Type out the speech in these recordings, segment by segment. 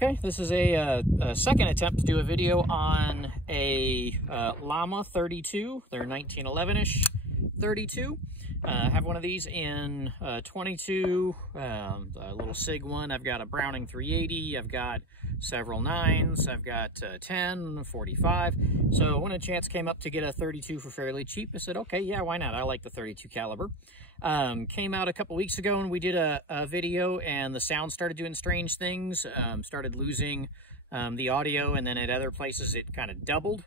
Okay, this is a second attempt to do a video on a Llama 32. They're 1911-ish 32. I have one of these in 22, a little SIG one. I've got a Browning 380. I've got several 9s. I've got 10, 45. So when a chance came up to get a 32 for fairly cheap, I said, okay, yeah, why not? I like the 32 caliber. Came out a couple weeks ago and we did a video and the sound started doing strange things, started losing the audio, and then at other places it kind of doubled.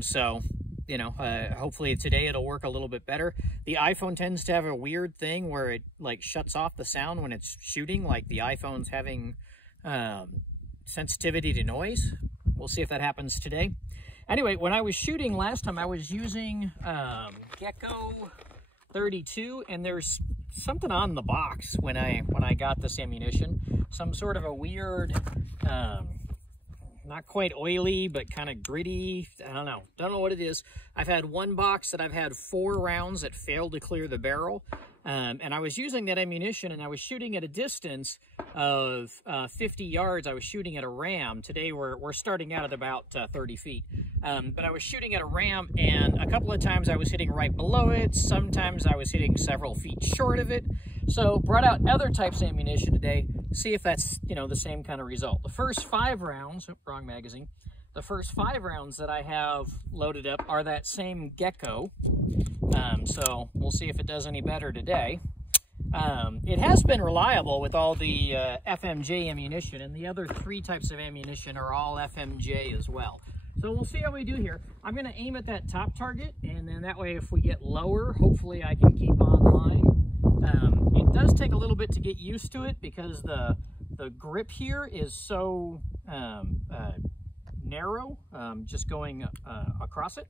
So, you know, hopefully today it'll work a little bit better. The iPhone tends to have a weird thing where it like shuts off the sound when it's shooting, like the iPhone's having sensitivity to noise. We'll see if that happens today. Anyway, when I was shooting last time, I was using Gecko 32, and there's something on the box when I got this ammunition. Some sort of a weird, not quite oily, but kind of gritty. I don't know what it is. I've had one box that I've had 4 rounds that failed to clear the barrel. And I was using that ammunition and I was shooting at a distance of 50 yards. I was shooting at a ram. Today we're starting out at about 30 feet. But I was shooting at a ram, and a couple of times I was hitting right below it. Sometimes I was hitting several feet short of it. So brought out other types of ammunition today to see if that's, you know, the same kind of result. The first 5 rounds, wrong magazine. The first 5 rounds that I have loaded up are that same Gecko. So we'll see if it does any better today. It has been reliable with all the FMJ ammunition, and the other 3 types of ammunition are all FMJ as well. So we'll see how we do here. I'm going to aim at that top target, and then that way if we get lower, hopefully I can keep online. It does take a little bit to get used to it because the grip here is so narrow, just going across it.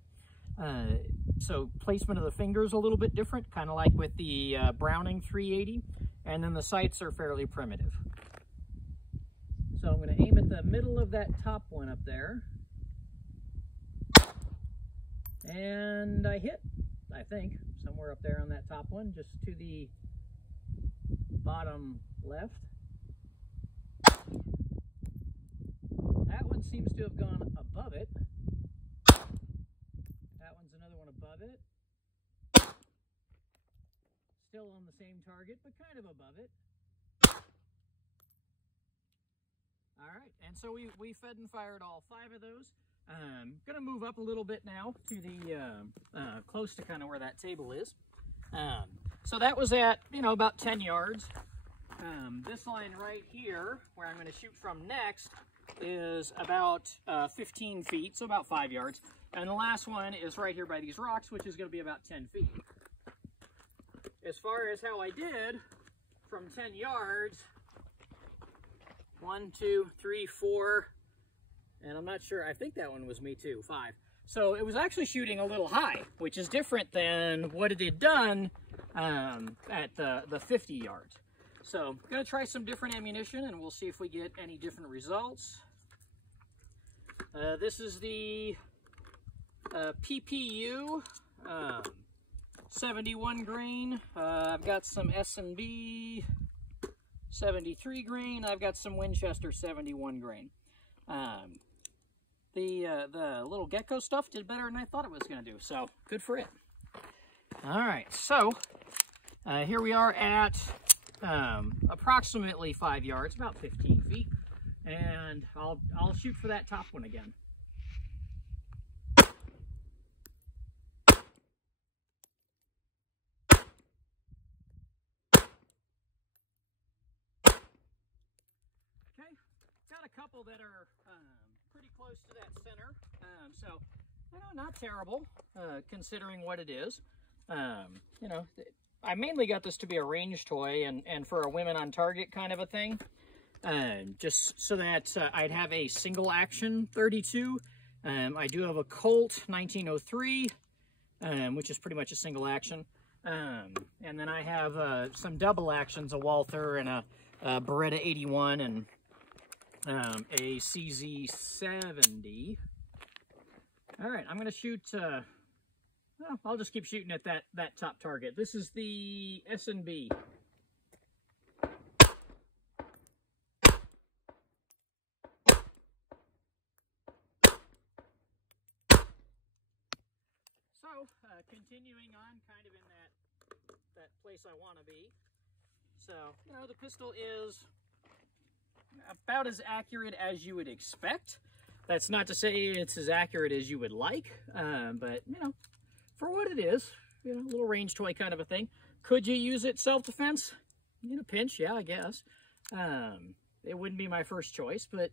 So placement of the fingers a little bit different, kind of like with the Browning 380, and then the sights are fairly primitive. So I'm going to aim at the middle of that top one up there. And I hit, I think, somewhere up there on that top one, just to the bottom left. That one seems to have gone above it. That one's another one above it. Still on the same target, but kind of above it. All right, and so we fed and fired all 5 of those. Gonna move up a little bit now to the close to kind of where that table is. So that was at, you know, about 10 yards. This line right here, where I'm going to shoot from next, is about 15 feet, so about 5 yards. And the last one is right here by these rocks, which is going to be about 10 feet. As far as how I did from 10 yards, 1, 2, 3, 4, and I'm not sure, I think that one was me too, 5. So it was actually shooting a little high, which is different than what it had done at the 50 yards. So I'm going to try some different ammunition and we'll see if we get any different results. This is the PPU 71 grain. I've got some S&B 73 grain. I've got some Winchester 71 grain. The little Gecko stuff did better than I thought it was going to do, so good for it. All right, so here we are at approximately 5 yards, about 15 feet, and I'll shoot for that top one again. Okay, got a couple that are pretty close to that center, so you know, not terrible considering what it is. You know, I mainly got this to be a range toy and for a women on target kind of a thing, just so that I'd have a single action 32. I do have a Colt 1903, which is pretty much a single action, and then I have some double actions, a Walther and a Beretta 81 and a CZ70. All right, I'm going to shoot, well, I'll just keep shooting at that top target. This is the S&B. Okay, go, continuing on kind of in that place I want to be. So, you know, the pistol is about as accurate as you would expect. That's not to say it's as accurate as you would like, but, you know, for what it is, you know, a little range toy kind of a thing. Could you use it self-defense? In a pinch, yeah, I guess. It wouldn't be my first choice, but,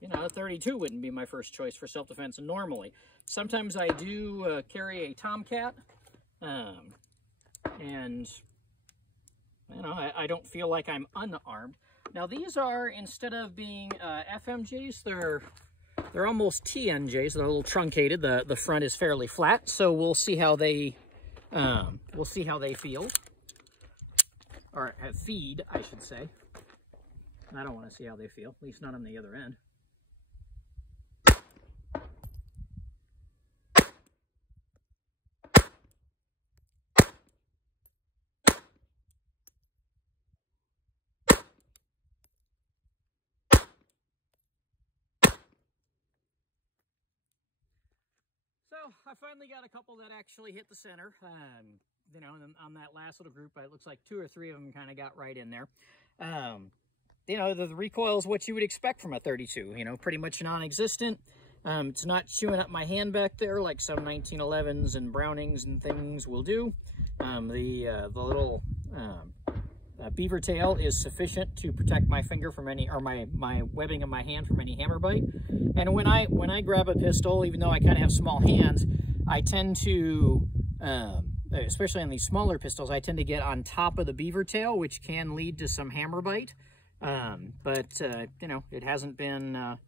you know, a 32 wouldn't be my first choice for self-defense normally. Sometimes I do carry a Tomcat, and, you know, I don't feel like I'm unarmed. Now, these are, instead of being FMJs, they're almost TNJs. They're a little truncated. The front is fairly flat, so we'll see how they feel, or feed, I should say. I don't want to see how they feel, at least not on the other end. So I finally got a couple that actually hit the center. You know, on that last little group, it looks like 2 or 3 of them kind of got right in there. You know, the recoil is what you would expect from a 32, you know, pretty much non-existent. It's not chewing up my hand back there like some 1911s and Brownings and things will do. The little beaver tail is sufficient to protect my finger from any, or my webbing of my hand from any hammer bite. And when I grab a pistol, even though I kind of have small hands, I tend to, especially on these smaller pistols, I tend to get on top of the beaver tail, which can lead to some hammer bite. But you know, it hasn't been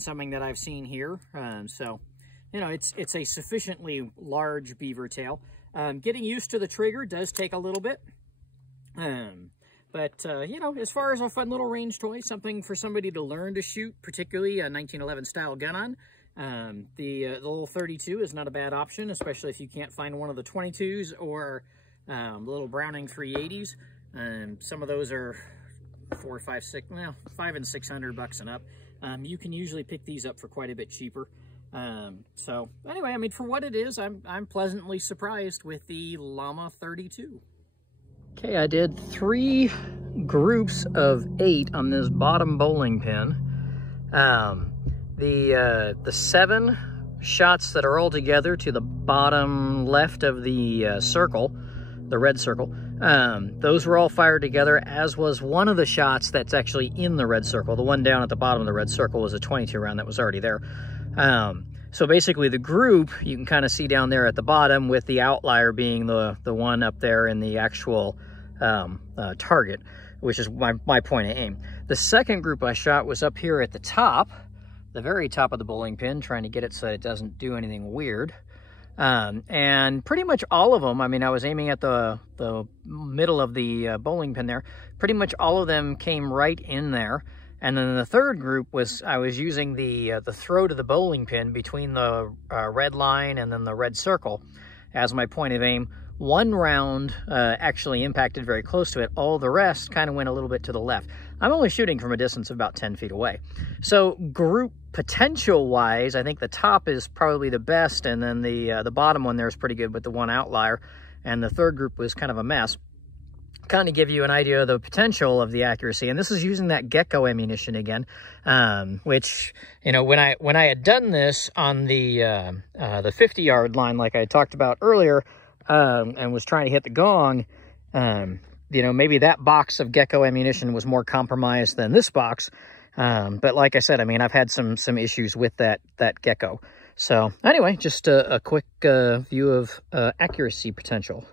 something that I've seen here. So, you know, it's a sufficiently large beaver tail. Getting used to the trigger does take a little bit. But you know, as far as a fun little range toy, something for somebody to learn to shoot, particularly a 1911 style gun on, the little 32 is not a bad option, especially if you can't find one of the 22s or the little Browning 380s. Some of those are $500 and $600 and up. You can usually pick these up for quite a bit cheaper. So anyway, I mean, for what it is, I'm pleasantly surprised with the Llama 32. Okay, I did 3 groups of 8 on this bottom bowling pin. The 7 shots that are all together to the bottom left of the circle, the red circle, those were all fired together, as was one of the shots that's actually in the red circle. The one down at the bottom of the red circle was a 22 round that was already there. So basically the group, you can kind of see down there at the bottom, with the outlier being the one up there in the actual target, which is my point of aim. The second group I shot was up here at the top, the very top of the bowling pin, trying to get it so it doesn't do anything weird. And pretty much all of them, I mean, I was aiming at the middle of the bowling pin there. Pretty much all of them came right in there. And then the third group was, I was using the throat of the bowling pin between the red line and then the red circle as my point of aim. One round actually impacted very close to it. All the rest kind of went a little bit to the left. I'm only shooting from a distance of about 10 feet away. So group potential-wise, I think the top is probably the best, and then the bottom one there is pretty good with the one outlier, and the third group was kind of a mess. Kind of give you an idea of the potential of the accuracy. And this is using that gecko ammunition again, which, you know, when I had done this on the 50-yard line, like I talked about earlier, and was trying to hit the gong, you know, maybe that box of gecko ammunition was more compromised than this box. But like I said, I mean, I've had some issues with that gecko. So anyway, just a quick view of accuracy potential.